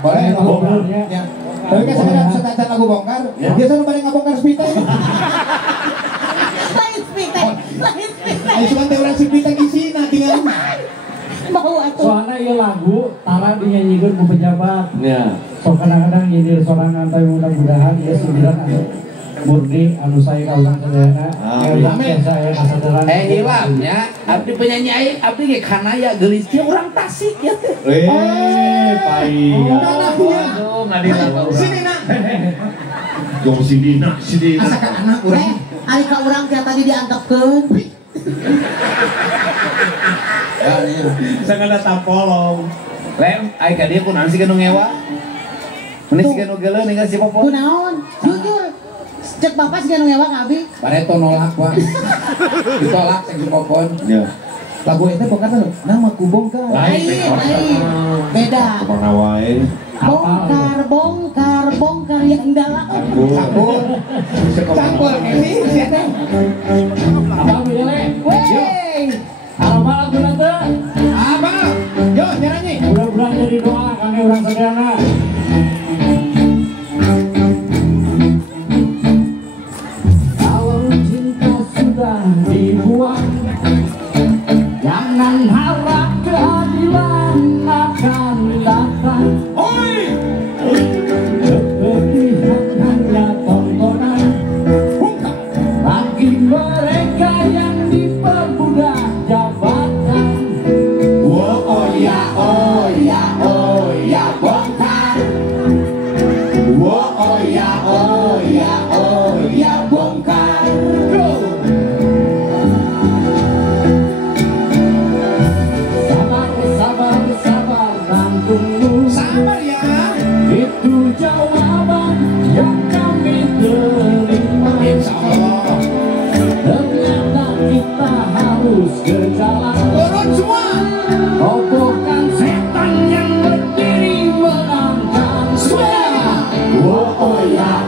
Boleh, bongkar. Ya. Tapi kan saya lagu bongkar. Biasanya paling ngabongkar spita. Lain spita. Ayo cuma orang spita isina tinggal. Bau atuh. Soalnya iya lagu tara dinyanyikan ku pejabat. Ya. So kadang-kadang nyindir sorangan tapi mudah-mudahan ya sindiran murni anu saya kaulang sadayana. Amin. Saya kasadaran. Hilangnya abdi penyanyi aing abdi ge kanaya geulis teh urang Tasik ya teh. Pai. Aduh ngadina ka urang. Sini nak. Jong sidina. Asakan anak urang. Ari ka urang teh tadi diantepkeun. Ya, Sangat datang polong. Lem, aing ka dieu kunaon sih nu ngewa? Mending sih nu geuleuh ninggal si Popo. Kunaon? Jujur. Cek bapak sih nu ngewa ka abi. Pareto nolak wah. Ditolak cek si Popon. Ya. Lagu itu bongkar nama ku bongkar. Lain. Beda. Kemana wae? Bongkar yang dalam. Campur. Campur ini siapa? Apa bileh? Wey. Apa lagu nanti? Apa? Yo nyanyi. Mudah-mudahan jadi doa kami orang sadayana. Kalau cinta sudah dibuang, jangan harap keadilan akan datang. Kepedihan hanya tontonan bagi mereka yang diperbudak jabatan. Oh ya bongkar. Oh ya bongkar. Sabar dan tunggu. Sabar ya. Itu jawaban yang kami terima. Insya Allah. Ternyata kita harus ke jalan. Turun semua. Robohkan setan yang berdiri menantang suara. Oh ya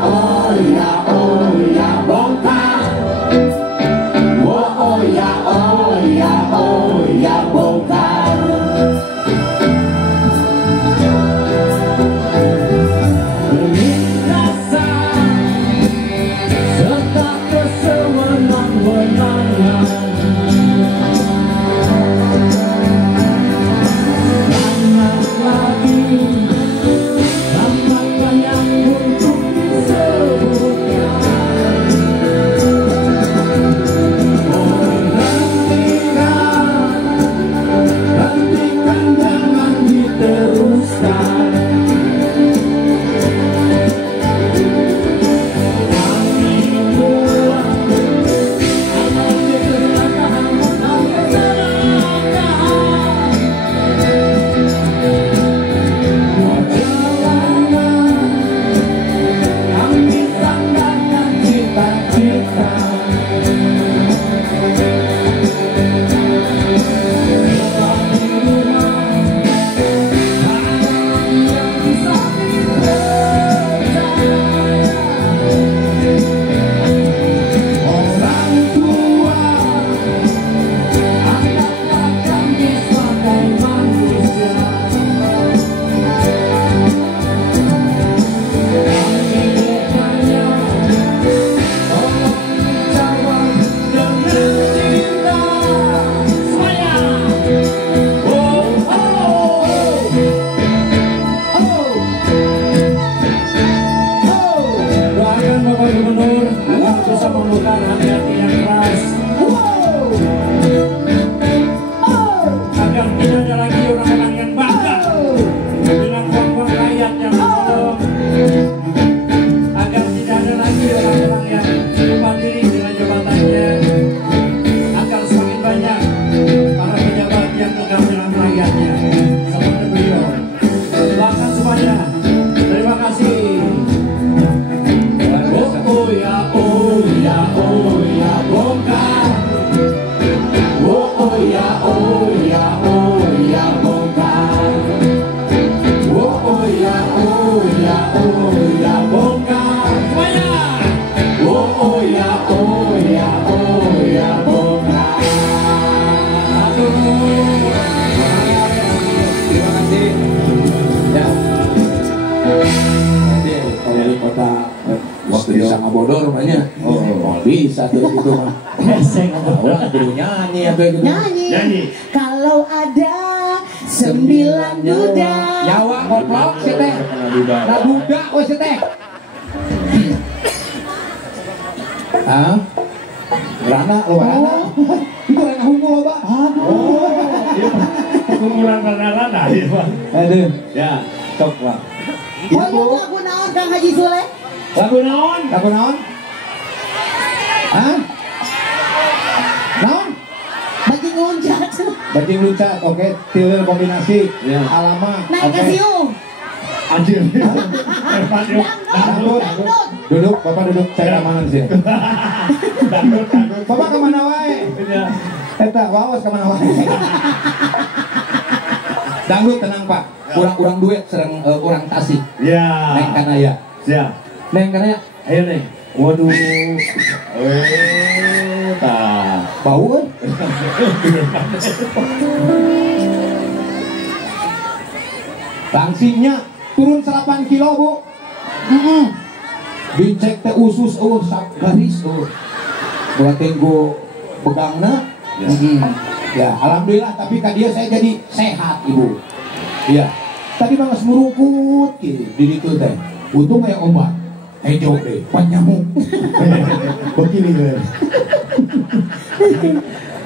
bongkar. Oh ya bongkar. Berlintasan serta kesewenang-wenangan. Banyak lagi nama yang untuk disebutkan. Hentikan, jangan diteruskan. Kami buat anak kecelakaan, anak kecelakaan. Perjalanan kami sandarkan cita-cita. Doakan Bapak Gubernur agar bisa membuka hati-hati yang keras. Agar tidak ada lagi orang-orang yang bangga dengan uang-uang rakyat yang menolong. Agar tidak ada lagi orang-orang yang lupa diri dengan jabatannya. Agar semakin banyak para pejabat yang tegak dengan rakyatnya. Seperti beliau. Doakan semuanya. Terima kasih. Oh ya bongkar. Oh ya bongkar. Oh ya bongkar. Semuanya. Oh ya bongkar. Aduh. Terima kasih. Ya. bisa ngabodor banyak. Oh, bisa tuh itu mah. Orang kudu nyanyi apa gitu. Nyanyi. Kalau ada 9 duda. Nyawa koplok sih teh. Nah duda wes sih teh. Hah? Rana, Rana. Itu rana hunkul loba. Perkumpulan rana-rana ya Pak. Aduh. Ya, sok Pak. Oh iya lagu naon Kang Haji Sule? Lagu naon? Lagu naon? Hah? Naon? Bajing loncat. Bajing luncat, oke. Tilir kombinasi. Ya. Alama. Naik ke siung. Anjir. Dangdut. Duduk, Bapak duduk. Saya keamanan sih. Dangdut. Bapak kemana wae? Ya. Eta, wawas kemana wae? Dangdut tenang Pak. Kurang duit serang orang Tasik. Ya. Neng Kanaya. Siap. Neng Kanaya. Ayo nih. Waduh. Tah. Bau kan? Langsingnya turun 8 kilo Bu. Dicek teh usus sak garis buat tenggo pegangna. Ya, alhamdulillah tapi kan dia saya jadi sehat Ibu. Iya. Tadi mah geus murukut gitu di ditu teh. Untung aya obat. Hejo deh, pan nyamuk. Begini kan.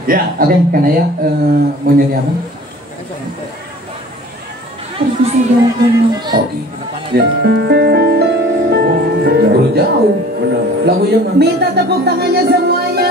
Ya. Oke, Kanaya mau nyanyi apa? Oke. Ya. Udah jauh. Benar. Lagu yang mana? Minta tepuk tangannya semuanya.